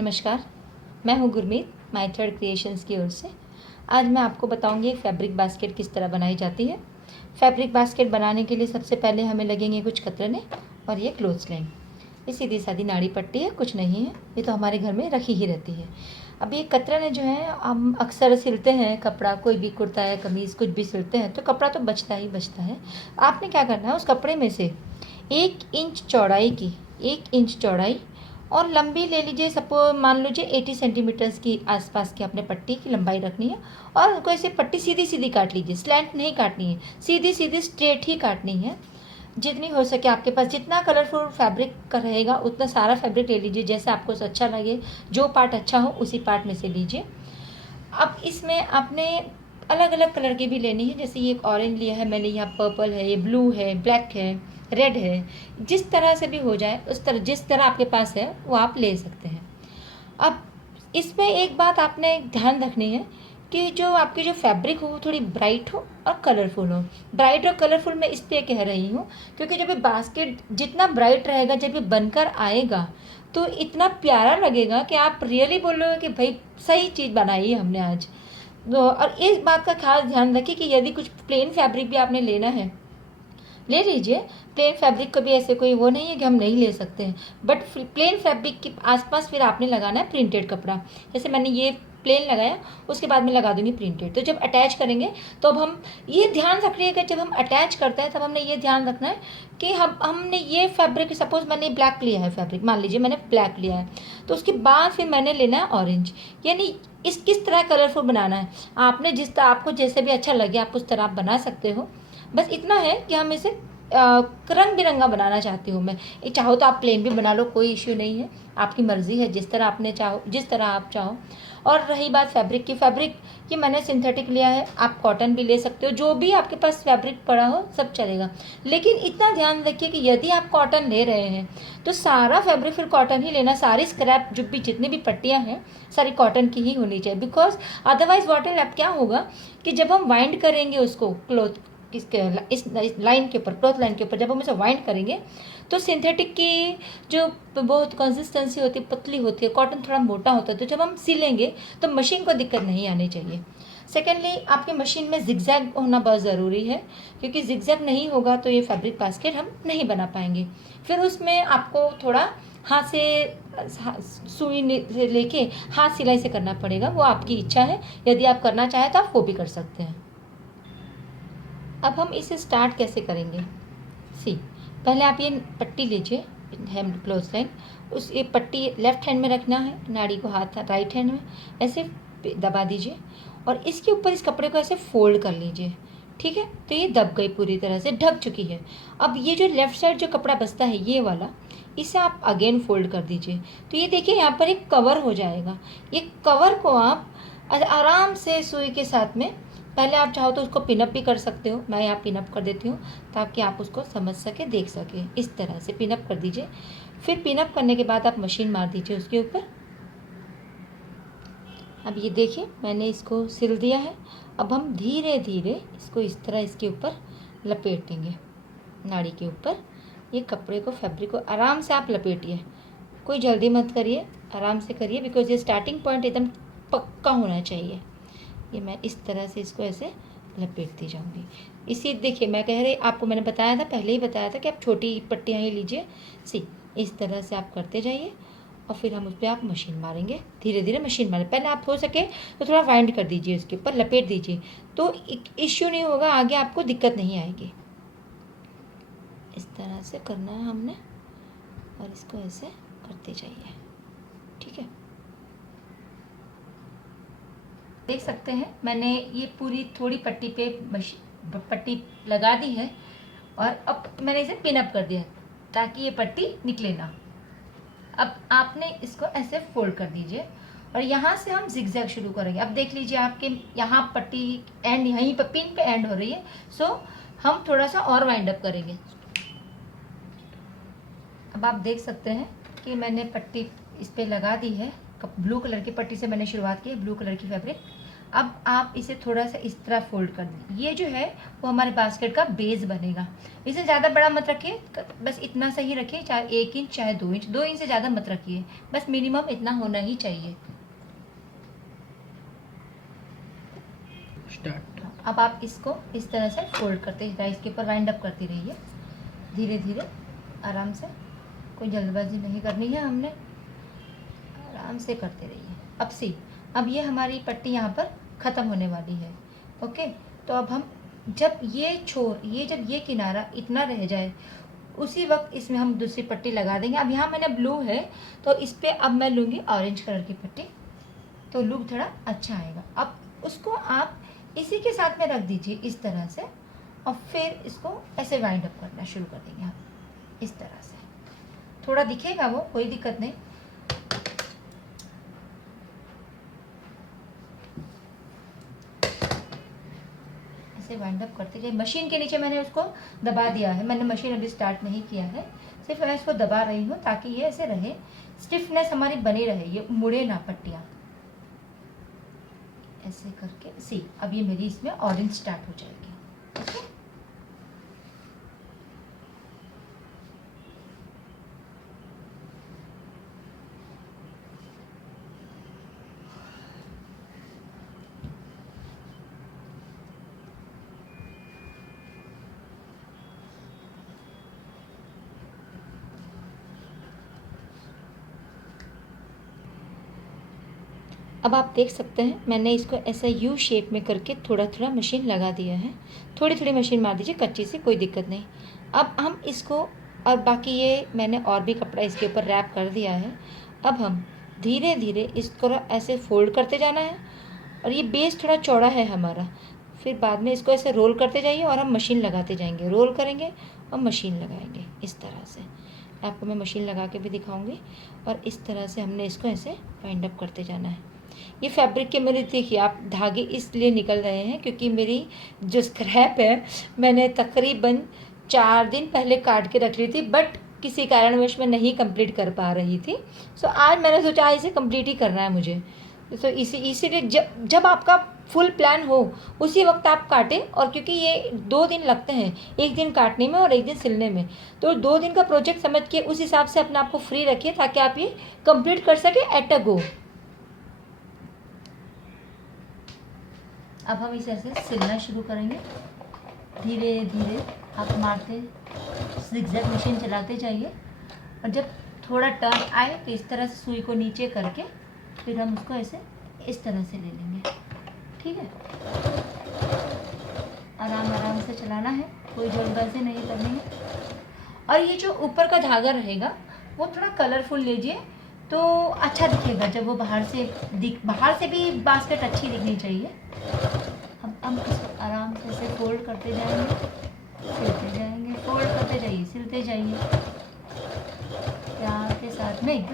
नमस्कार, मैं हूँ गुरमीत माय थर्ड क्रिएशंस की ओर से। आज मैं आपको बताऊँगी एक फैब्रिक बास्केट किस तरह बनाई जाती है। फैब्रिक बास्केट बनाने के लिए सबसे पहले हमें लगेंगे कुछ कतरने और ये क्लोथ्स लाइन। ये सीधी सादी नाड़ी पट्टी है, कुछ नहीं है, ये तो हमारे घर में रखी ही रहती है। अब ये कतरने जो है हम अक्सर सिलते हैं कपड़ा, कोई भी कुर्ता या कमीज़ कुछ भी सिलते हैं तो कपड़ा तो बचता ही बचता है। आपने क्या करना है, उस कपड़े में से 1 इंच चौड़ाई और लंबी ले लीजिए। सपोज मान लीजिए 80 सेंटीमीटर्स की आसपास की आपने पट्टी की लंबाई रखनी है और उनको ऐसे पट्टी सीधी सीधी काट लीजिए, स्लैंट नहीं काटनी है, सीधी सीधी स्ट्रेट ही काटनी है। जितनी हो सके आपके पास जितना कलरफुल फैब्रिक का रहेगा उतना सारा फैब्रिक ले लीजिए, जैसे आपको अच्छा लगे, जो पार्ट अच्छा हो उसी पार्ट में से लीजिए। अब इसमें आपने अलग अलग कलर की भी लेनी है, जैसे ये एक ऑरेंज लिया है मैंने, यहाँ पर्पल है, ये ब्लू है, ब्लैक है, रेड है। जिस तरह से भी हो जाए उस तरह, जिस तरह आपके पास है वो आप ले सकते हैं। अब इसमें एक बात आपने ध्यान रखनी है कि जो आपकी जो फैब्रिक हो वो थोड़ी ब्राइट हो और कलरफुल हो। ब्राइट और कलरफुल मैं इसलिए कह रही हूँ क्योंकि जब ये बास्केट जितना ब्राइट रहेगा, जब ये बनकर आएगा तो इतना प्यारा लगेगा कि आप रियली बोलोगे कि भाई सही चीज़ बनाई है हमने आज। तो और इस बात का खास ध्यान रखिए कि यदि कुछ प्लेन फैब्रिक भी आपने लेना है ले लीजिए। प्लेन फैब्रिक का भी ऐसे कोई वो नहीं है कि हम नहीं ले सकते हैं, बट प्लेन फैब्रिक के आसपास फिर आपने लगाना है प्रिंटेड कपड़ा। जैसे मैंने ये प्लेन लगाया, उसके बाद में लगा दूंगी प्रिंटेड। तो जब अटैच करेंगे तो अब हम ये ध्यान रखिएगा, जब हम अटैच करते हैं तब हमने ये ध्यान रखना है कि हमने ये फैब्रिक, सपोज मैंने ब्लैक लिया है फैब्रिक, मान लीजिए मैंने ब्लैक लिया है, तो उसके बाद फिर मैंने लेना है ऑरेंज। यानी इस किस तरह कलरफुल बनाना है, आपने जिस तरह आपको जैसे भी अच्छा लगे आप उस तरह आप बना सकते हो। बस इतना है कि हम इसे रंग बिरंगा बनाना चाहती हूँ मैं। चाहो तो आप प्लेन भी बना लो, कोई इश्यू नहीं है, आपकी मर्ज़ी है, जिस तरह आपने चाहो, जिस तरह आप चाहो। और रही बात फैब्रिक की, फैब्रिक ये मैंने सिंथेटिक लिया है, आप कॉटन भी ले सकते हो, जो भी आपके पास फैब्रिक पड़ा हो सब चलेगा। लेकिन इतना ध्यान रखिए कि यदि आप कॉटन ले रहे हैं तो सारा फैब्रिक फिर कॉटन ही लेना, सारी स्क्रैप जो भी जितनी भी पट्टियाँ हैं सारी कॉटन की ही होनी चाहिए। Because otherwise what will happen, क्या होगा कि जब हम वाइंड करेंगे उसको क्लोथ किसके इस लाइन के ऊपर, क्लॉथ लाइन के ऊपर, जब हम इसे वाइंड करेंगे तो सिंथेटिक की जो बहुत कंसिस्टेंसी होती है पतली होती है, कॉटन थोड़ा मोटा होता है, तो जब हम सिलेंगे तो मशीन को दिक्कत नहीं आनी चाहिए। सेकेंडली आपके मशीन में जिगजैग होना बहुत ज़रूरी है, क्योंकि जिगजैग नहीं होगा तो ये फैब्रिक बास्केट हम नहीं बना पाएंगे। फिर उसमें आपको थोड़ा हाथ से सुई से लेके हाथ सिलाई से करना पड़ेगा, वो आपकी इच्छा है, यदि आप करना चाहें तो आप वो भी कर सकते हैं। अब हम इसे स्टार्ट कैसे करेंगे, सी पहले आप ये पट्टी लीजिए, हेम क्लोज लाइन, उस ये पट्टी लेफ्ट हैंड में रखना है, नाड़ी को हाथ राइट हैंड में ऐसे दबा दीजिए और इसके ऊपर इस कपड़े को ऐसे फोल्ड कर लीजिए। ठीक है, तो ये दब गई, पूरी तरह से ढक चुकी है। अब ये जो लेफ्ट साइड जो कपड़ा बचता है ये वाला, इसे आप अगेन फोल्ड कर दीजिए। तो ये देखिए यहाँ पर एक कवर हो जाएगा। ये कवर को आप आराम से सुई के साथ में, पहले आप चाहो तो उसको पिनअप भी कर सकते हो, मैं यहाँ पिनअप कर देती हूँ ताकि आप उसको समझ सके, देख सके। इस तरह से पिनअप कर दीजिए। फिर पिनअप करने के बाद आप मशीन मार दीजिए उसके ऊपर। अब ये देखिए मैंने इसको सिल दिया है। अब हम धीरे धीरे इसको इस तरह इसके ऊपर लपेटेंगे, नाड़ी के ऊपर ये कपड़े को, फैब्रिक को आराम से आप लपेटिए, कोई जल्दी मत करिए, आराम से करिए, बिकॉज ये स्टार्टिंग पॉइंट एकदम पक्का होना चाहिए। ये मैं इस तरह से इसको ऐसे लपेटती जाऊंगी। इसी देखिए मैं कह रही, आपको मैंने बताया था, पहले ही बताया था कि आप छोटी पट्टियाँ ही लीजिए। सी इस तरह से आप करते जाइए और फिर हम उस पर आप मशीन मारेंगे, धीरे धीरे मशीन मारें। पहले आप हो सके तो थोड़ा वाइंड कर दीजिए, उसके ऊपर लपेट दीजिए, तो इश्यू नहीं होगा, आगे आपको दिक्कत नहीं आएगी। इस तरह से करना है हमने और इसको ऐसे करते जाइए। ठीक है, देख सकते हैं मैंने ये पूरी थोड़ी पट्टी पे पट्टी लगा दी है और अब मैंने इसे पिनअप कर दिया ताकि ये पट्टी निकले ना। अब आपने इसको ऐसे फोल्ड कर दीजिए और यहाँ से हम जिगजैग शुरू करेंगे। अब देख लीजिए आपके यहाँ पट्टी एंड यहीं पर पिन पे एंड हो रही है, सो हम थोड़ा सा और वाइंड अप करेंगे। अब आप देख सकते हैं कि मैंने पट्टी इस पर लगा दी है, ब्लू कलर की पट्टी से मैंने शुरुआत की है, ब्लू कलर की फैब्रिक। अब आप इसे थोड़ा सा इस तरह फोल्ड कर दें। ये जो है वो हमारे बास्केट का बेस बनेगा। इसे ज़्यादा बड़ा मत रखिए, बस इतना सही रखिए, चाहे 1 इंच चाहे 2 इंच, 2 इंच से ज़्यादा मत रखिए, बस मिनिमम इतना होना ही चाहिए। स्टार्ट। अब आप इसको इस तरह से फोल्ड करते रहिए, इसके ऊपर वाइंड अप करती रहिए, धीरे धीरे आराम से, कोई जल्दबाजी नहीं करनी है हमने, आराम से करते रहिए। अब ये हमारी पट्टी यहाँ पर ख़त्म होने वाली है। ओके, तो अब हम जब जब ये किनारा इतना रह जाए, उसी वक्त इसमें हम दूसरी पट्टी लगा देंगे। अब यहाँ मैंने ब्लू है तो इस पर अब मैं लूँगी ऑरेंज कलर की पट्टी, तो लुक थोड़ा अच्छा आएगा। अब उसको आप इसी के साथ में रख दीजिए इस तरह से, और फिर इसको ऐसे वाइंड अप करना शुरू कर देंगे आप इस तरह से। थोड़ा दिखेगा वो, कोई दिक्कत नहीं। ऐसे वाइंड अप करते जाइए। मशीन के नीचे मैंने उसको दबा दिया है, मैंने मशीन अभी स्टार्ट नहीं किया है, सिर्फ मैं इसको दबा रही हूँ ताकि ये ऐसे रहे, स्टिफनेस हमारी बनी रहे, ये मुड़े ना पट्टियाँ। ऐसे करके सी, अब ये मेरी इसमें ऑरेंज स्टार्ट हो जाएगी। ओके, अब आप देख सकते हैं मैंने इसको ऐसा यू शेप में करके थोड़ा थोड़ा मशीन लगा दिया है। थोड़ी थोड़ी मशीन मार दीजिए कच्ची से, कोई दिक्कत नहीं। अब हम इसको, और बाकी ये मैंने और भी कपड़ा इसके ऊपर रैप कर दिया है। अब हम धीरे धीरे इसको ऐसे फोल्ड करते जाना है, और ये बेस थोड़ा चौड़ा है हमारा, फिर बाद में इसको ऐसे रोल करते जाइए और हम मशीन लगाते जाएंगे, रोल करेंगे और मशीन लगाएंगे इस तरह से। आपको मैं मशीन लगा के भी दिखाऊंगी, और इस तरह से हमने इसको ऐसे वाइंड अप करते जाना है। ये फैब्रिक के मेरे देखिए आप धागे इसलिए निकल रहे हैं क्योंकि मेरी जो स्क्रैप है मैंने तकरीबन 4 दिन पहले काट के रख ली थी, बट किसी कारणवश मैं नहीं कंप्लीट कर पा रही थी। सो आज मैंने सोचा इसे कंप्लीट ही करना है मुझे। तो इसीलिए जब आपका फुल प्लान हो उसी वक्त आप काटें, और क्योंकि ये 2 दिन लगते हैं, 1 दिन काटने में और 1 दिन सिलने में, तो 2 दिन का प्रोजेक्ट समझ के उस हिसाब से अपने आप को फ्री रखिए ताकि आप ये कंप्लीट कर सके एट अ गो। अब हम इसे ऐसे सिलना शुरू करेंगे, धीरे धीरे आप मारते ज़िगज़ैग मशीन चलाते जाइए, और जब थोड़ा टर्न आए तो इस तरह से सुई को नीचे करके फिर हम उसको ऐसे इस तरह से ले लेंगे। ठीक है, आराम आराम से चलाना है, कोई जल्दबाजी नहीं करनी है। और ये जो ऊपर का धागा रहेगा वो थोड़ा कलरफुल लीजिए तो अच्छा दिखेगा, जब वो बाहर से भी बास्केट अच्छी दिखनी चाहिए। हम इसको आराम से ऐसे फोल्ड करते जाएंगे, सिलते जाएंगे, फोल्ड करते जाइए, सिलते जाइए प्यार के साथ में।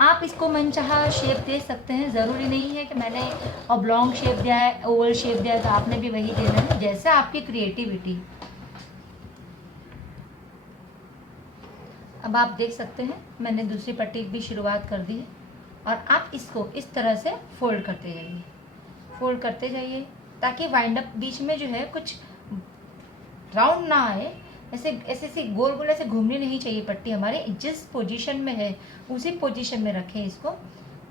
आप इसको मनचाहा शेप दे सकते हैं, ज़रूरी नहीं है कि मैंने ऑब्लॉन्ग शेप दिया है, ओवल शेप दिया है तो आपने भी वही देना है, जैसा आपकी क्रिएटिविटी। अब आप देख सकते हैं मैंने दूसरी पट्टी भी शुरुआत कर दी है, और आप इसको इस तरह से फोल्ड करते जाइए, फोल्ड करते जाइए ताकि वाइंड अप बीच में जो है कुछ राउंड ना आए, ऐसे ऐसे गोल गोल ऐसे घूमनी नहीं चाहिए पट्टी हमारी, जिस पोजीशन में है उसी पोजीशन में रखें इसको,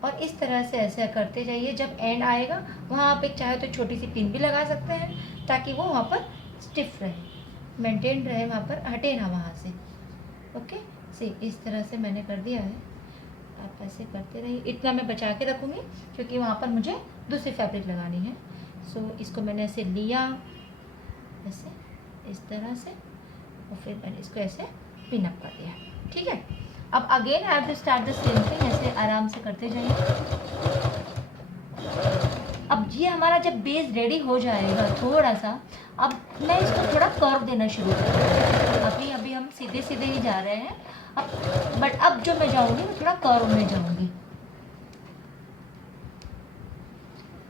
और इस तरह से ऐसे करते जाइए। जब एंड आएगा वहाँ आप एक चाहे तो छोटी सी पिन भी लगा सकते हैं ताकि वो वहाँ पर स्टिफ रहे, मेंटेन रहे, वहाँ पर हटे ना वहाँ से। ओके, इस तरह से मैंने कर दिया है, आप ऐसे करते रहिए। इतना मैं बचा के रखूँगी क्योंकि वहाँ पर मुझे दूसरी फैब्रिक लगानी है। इसको मैंने ऐसे लिया, ऐसे इस तरह से, और फिर मैंने इसको ऐसे पिन अप कर दिया। ठीक है, अब again I have to start the same thing, ऐसे आराम से करते जाइए। अब ये हमारा जब बेस रेडी हो जाएगा थोड़ा सा, अब मैं इसको थोड़ा कर्व देना शुरू करूँगी। अभी हम सीधे सीधे ही जा रहे हैं, बट अब जो मैं जाऊँगी वो थोड़ा कर्व में जाऊँगी।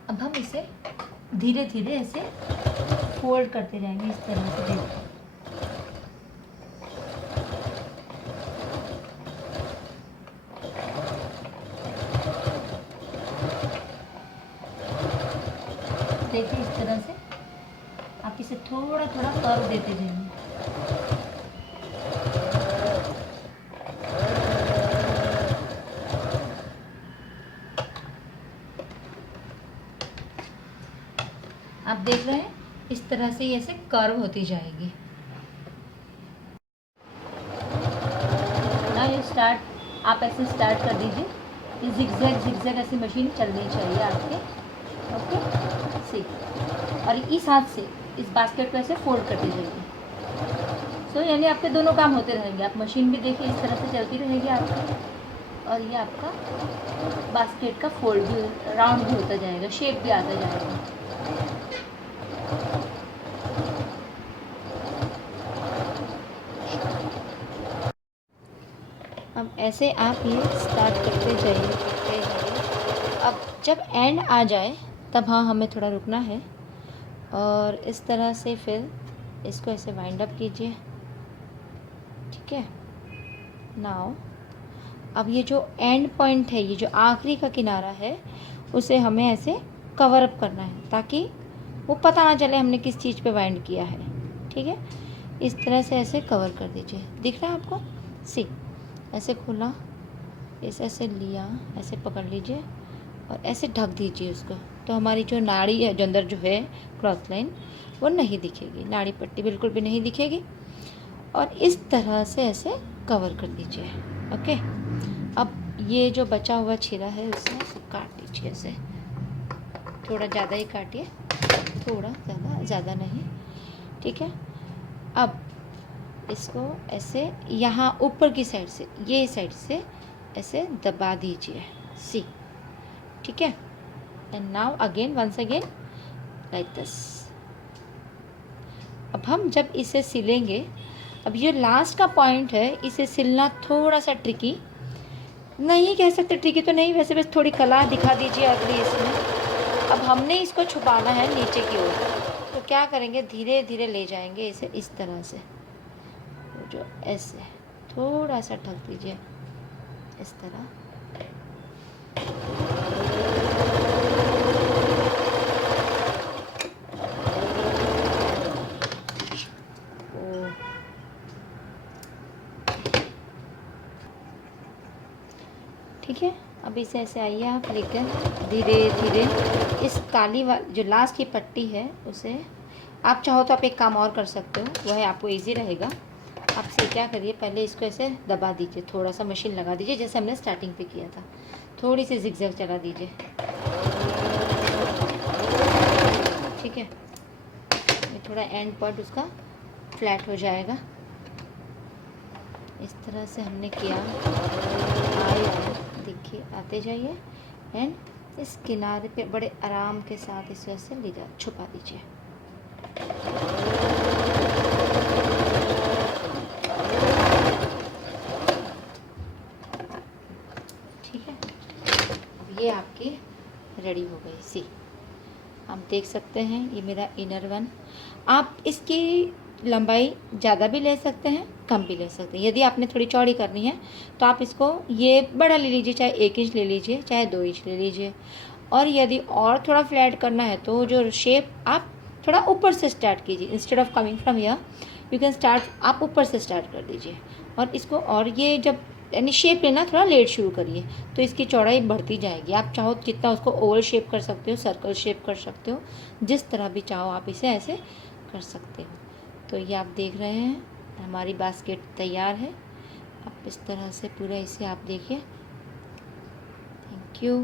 अब हम इसे धीरे धीरे ऐसे फोल्ड करते जाएंगे इस तरह से, देखो देखिए इस तरह से आप इसे थोड़ा थोड़ा कर्व देते जाइए। आप देख रहे हैं इस तरह से ये ऐसे कर्व होती जाएगी। ना ये स्टार्ट आप ऐसे स्टार्ट कर दीजिए। ये जिगजैग जिगजैग ऐसी मशीन चलनी चाहिए आपके। ओके सी, और इस हाथ से इस बास्केट को ऐसे फोल्ड करते जाइए। सो यानी आपके दोनों काम होते रहेंगे। आप मशीन भी देखिए इस तरह से चलती रहेगी आपकी, और ये आपका बास्केट का फोल्ड भी राउंड भी होता जाएगा, शेप भी आता जाएगा। अब ऐसे आप ये स्टार्ट करते जाइए करते जाइए। अब जब एंड आ जाए तब हाँ हमें थोड़ा रुकना है, और इस तरह से फिर इसको ऐसे वाइंड अप कीजिए। ठीक है, नाउ अब ये जो एंड पॉइंट है, ये जो आखिरी का किनारा है, उसे हमें ऐसे कवर अप करना है ताकि वो पता ना चले हमने किस चीज़ पे वाइंड किया है। ठीक है, इस तरह से ऐसे कवर कर दीजिए। दिख रहा है आपको? सी, ऐसे खोला, इस ऐसे लिया, ऐसे पकड़ लीजिए और ऐसे ढक दीजिए उसको। तो हमारी जो नाड़ी है, जो अंदर जो है क्रॉस लाइन, वो नहीं दिखेगी, नाड़ी पट्टी बिल्कुल भी नहीं दिखेगी। और इस तरह से ऐसे कवर कर दीजिए। ओके, अब ये जो बचा हुआ छिरा है उसे ऐसे काट लीजिए। ऐसे थोड़ा ज़्यादा ही काटिए, थोड़ा ज़्यादा नहीं। ठीक है, अब इसको ऐसे यहाँ ऊपर की साइड से, ये साइड से ऐसे दबा दीजिए। सी, ठीक है, and now again once again like this. अब हम जब इसे सिलेंगे, अब ये लास्ट का पॉइंट है, इसे सिलना थोड़ा सा ट्रिकी, नहीं कह सकते ट्रिकी तो नहीं, वैसे बस थोड़ी कला दिखा दीजिए अगली इसमें। अब हमने इसको छुपाना है नीचे की ओर, तो क्या करेंगे, धीरे धीरे ले जाएंगे इसे इस तरह से, जो ऐसे थोड़ा सा ढक दीजिए इस तरह। ठीक है, अब इसे ऐसे आइए आप लेकर धीरे धीरे इस काली वाली जो लास्ट की पट्टी है उसे, आप चाहो तो आप एक काम और कर सकते हो, वह है आपको इजी रहेगा। आप से क्या करिए, पहले इसको ऐसे दबा दीजिए, थोड़ा सा मशीन लगा दीजिए जैसे हमने स्टार्टिंग पे किया था, थोड़ी सी जिगजैग चला दीजिए। ठीक है, ये थोड़ा एंड पॉइंट उसका फ्लैट हो जाएगा। इस तरह से हमने किया, देखिए आते जाइए, एंड इस किनारे पे बड़े आराम के साथ इसे ऐसे ले जा छुपा दीजिए। ठीक है, ये आपकी रेडी हो गई। सी, आप देख सकते हैं ये मेरा इनर वन। आप इसकी लंबाई ज़्यादा भी ले सकते हैं, कम भी ले सकते हैं। यदि आपने थोड़ी चौड़ी करनी है तो आप इसको ये बड़ा ले लीजिए, चाहे 1 इंच ले लीजिए, चाहे 2 इंच ले लीजिए। और यदि और थोड़ा फ्लैट करना है तो जो शेप आप थोड़ा ऊपर से स्टार्ट कीजिए, instead of coming from here you can start, आप ऊपर से स्टार्ट कर दीजिए। और इसको, और ये जब यानी शेप लेना थोड़ा लेट शुरू करिए तो इसकी चौड़ाई बढ़ती जाएगी। आप चाहो जितना उसको ओवल शेप कर सकते हो, सर्कल शेप कर सकते हो, जिस तरह भी चाहो आप इसे ऐसे कर सकते हो। तो ये आप देख रहे हैं हमारी बास्केट तैयार है। आप इस तरह से पूरा इसे आप देखिए। Thank you.